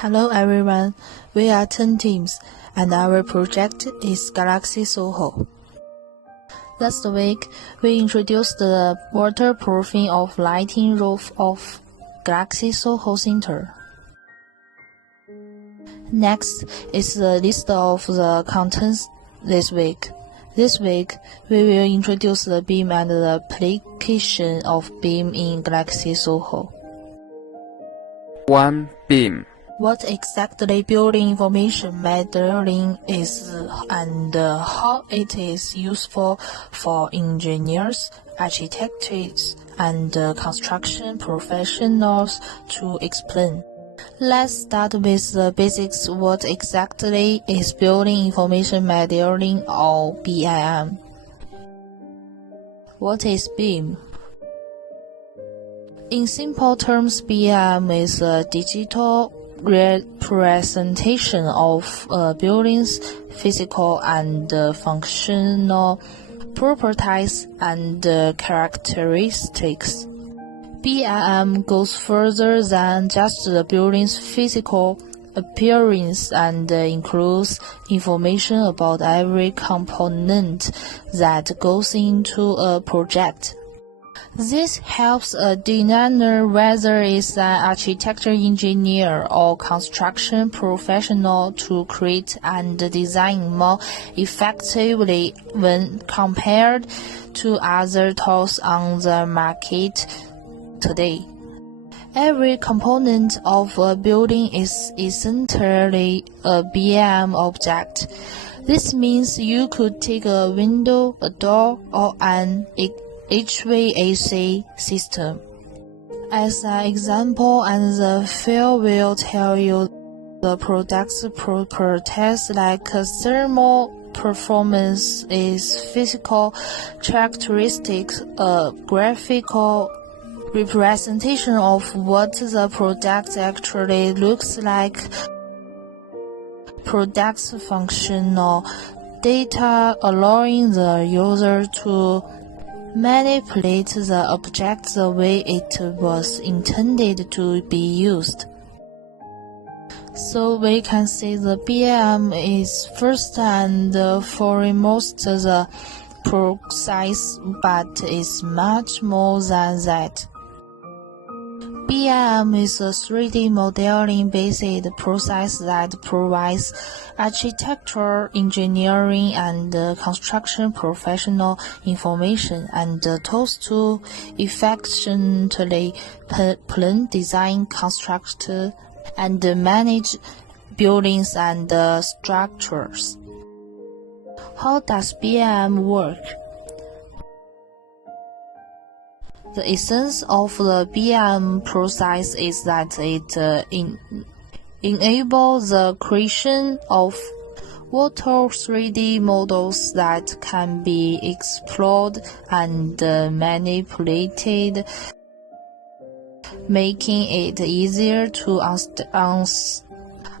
Hello everyone, we are 10 teams and our project is Galaxy Soho. Last week, we introduced the waterproofing of lighting roof of Galaxy Soho Center. Next is the list of the contents this week. This week, we will introduce the beam and the application of beam in Galaxy Soho. 1. Beam. What exactly building information modeling is and how it is useful for engineers, architects, and construction professionals to explain. Let's start with the basics. What exactly is building information modeling or BIM? What is BIM? In simple terms, BIM is a digital representation of a building's physical and functional properties and characteristics. BIM goes further than just the building's physical appearance and includes information about every component that goes into a project. This helps a designer, whether it's an architecture engineer or construction professional, to create and design more effectively when compared to other tools on the market today. Every component of a building is essentially a BIM object. This means you could take a window, a door, or an HVAC system as an example, and the field will tell you the product's properties like thermal performance, its physical characteristics, a graphical representation of what the product actually looks like, product's functional data allowing the user to manipulate the object the way it was intended to be used. So we can say the BIM is first and foremost the process, but is much more than that. BIM is a 3D modeling-based process that provides architecture, engineering, and construction professional information and tools to efficiently plan, design, construct, and manage buildings and structures. How does BIM work? The essence of the BIM process is that it enables the creation of virtual 3D models that can be explored and manipulated, making it easier to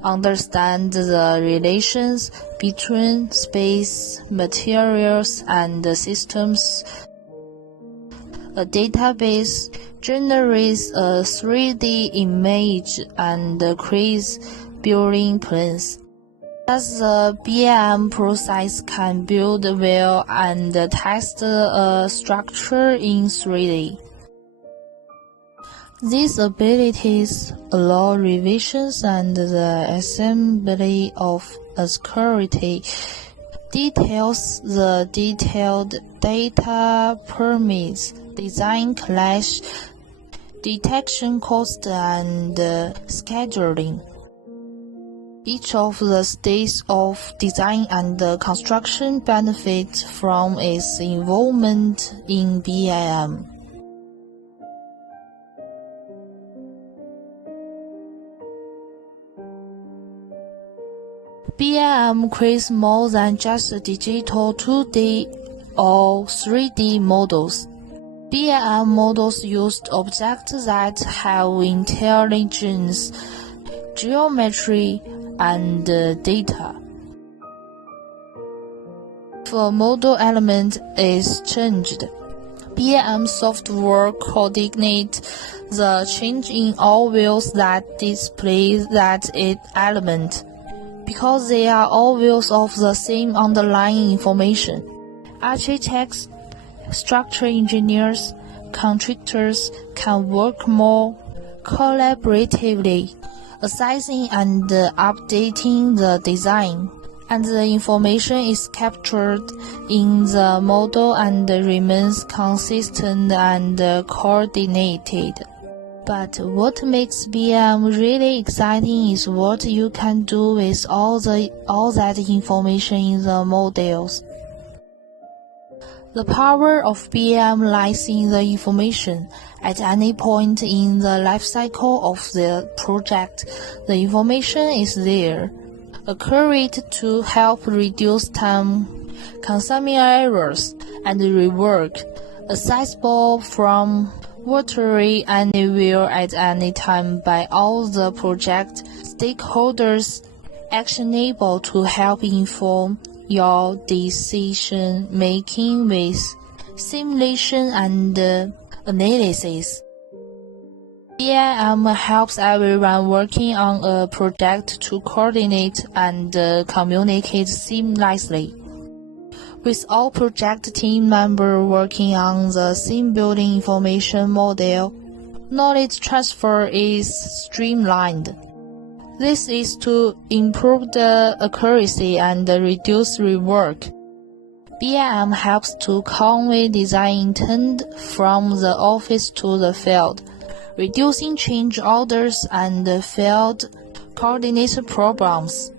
understand the relations between space, materials, and systems. A database generates a 3D image and creates building plans. Thus, the BIM process can build well and test a structure in 3D. These abilities allow revisions and the assembly of a security details. The detailed data permits design clash detection, cost, and scheduling. Each of the stages of design and construction benefits from its involvement in BIM. BIM creates more than just digital 2D or 3D models. BIM models use objects that have intelligence, geometry, and data. If a model element is changed, BIM software coordinates the change in all views that display that element, because they are all views of the same underlying information. Architects, structural engineers, contractors can work more collaboratively, assessing and updating the design, and the information is captured in the model and remains consistent and coordinated. But what makes BIM really exciting is what you can do with all that information in the models. The power of BIM lies in the information. At any point in the life cycle of the project, the information is there, accurate to help reduce time-consuming errors and rework, accessible from virtually anywhere at any time by all the project stakeholders, actionable to help inform your decision making with simulation and analysis. BIM helps everyone working on a project to coordinate and communicate seamlessly. With all project team members working on the same building information model, knowledge transfer is streamlined. This is to improve the accuracy and reduce rework. BIM helps to convey design intent from the office to the field, reducing change orders and field coordination problems.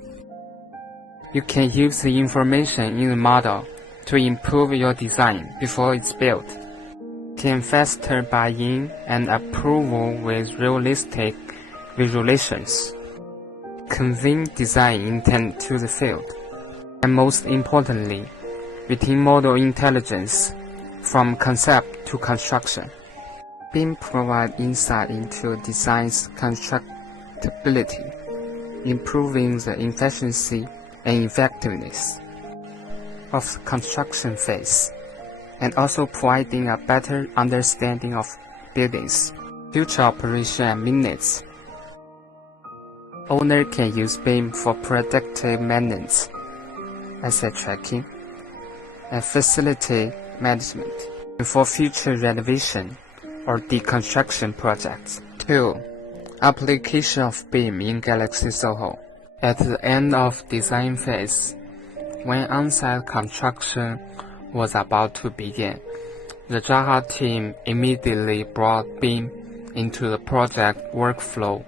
You can use the information in the model to improve your design before it's built. Gain faster buy-in and approval with realistic visualizations. Convey design intent to the field. And most importantly, retain model intelligence from concept to construction. BIM provides insight into design's constructability, improving the efficiency and effectiveness of the construction phase, and also providing a better understanding of buildings, future operation and maintenance. Owner can use BIM for predictive maintenance, asset tracking, and facility management, and for future renovation or deconstruction projects. 2. Application of BIM in Galaxy Soho. At the end of design phase, when on-site construction was about to begin, the Java team immediately brought BIM into the project workflow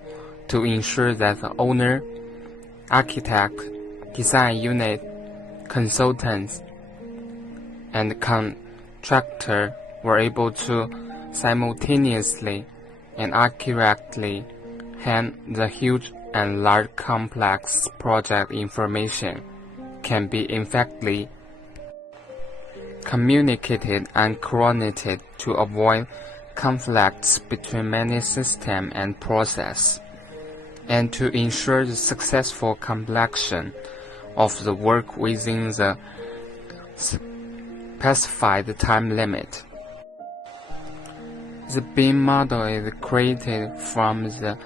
to ensure that the owner, architect, design unit, consultants, and contractor were able to simultaneously and accurately handle the huge and large complex project information can be effectively communicated and coordinated to avoid conflicts between many systems and process, and to ensure the successful completion of the work within the specified time limit. The BIM model is created from the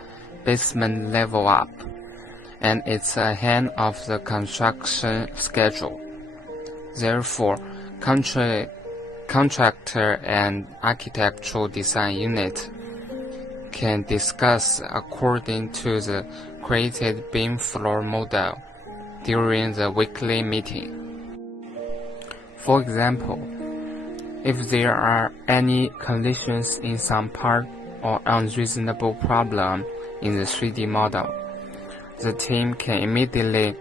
basement level up, and it's ahead of the construction schedule. Therefore, contractor and architectural design unit can discuss according to the created BIM floor model during the weekly meeting. For example, if there are any collisions in some part or unreasonable problem in the 3D model, the team can immediately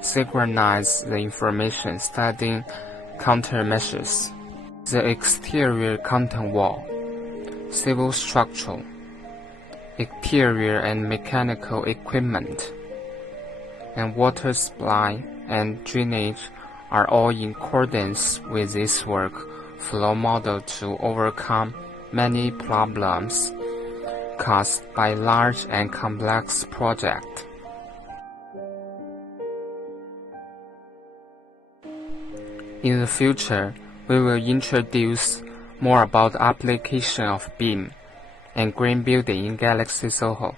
synchronize the information studying countermeasures, the exterior content wall, civil structure, exterior and mechanical equipment, and water supply and drainage are all in accordance with this workflow model to overcome many problems caused by large and complex projects. In the future, we will introduce more about the application of BIM and green building in Galaxy Soho.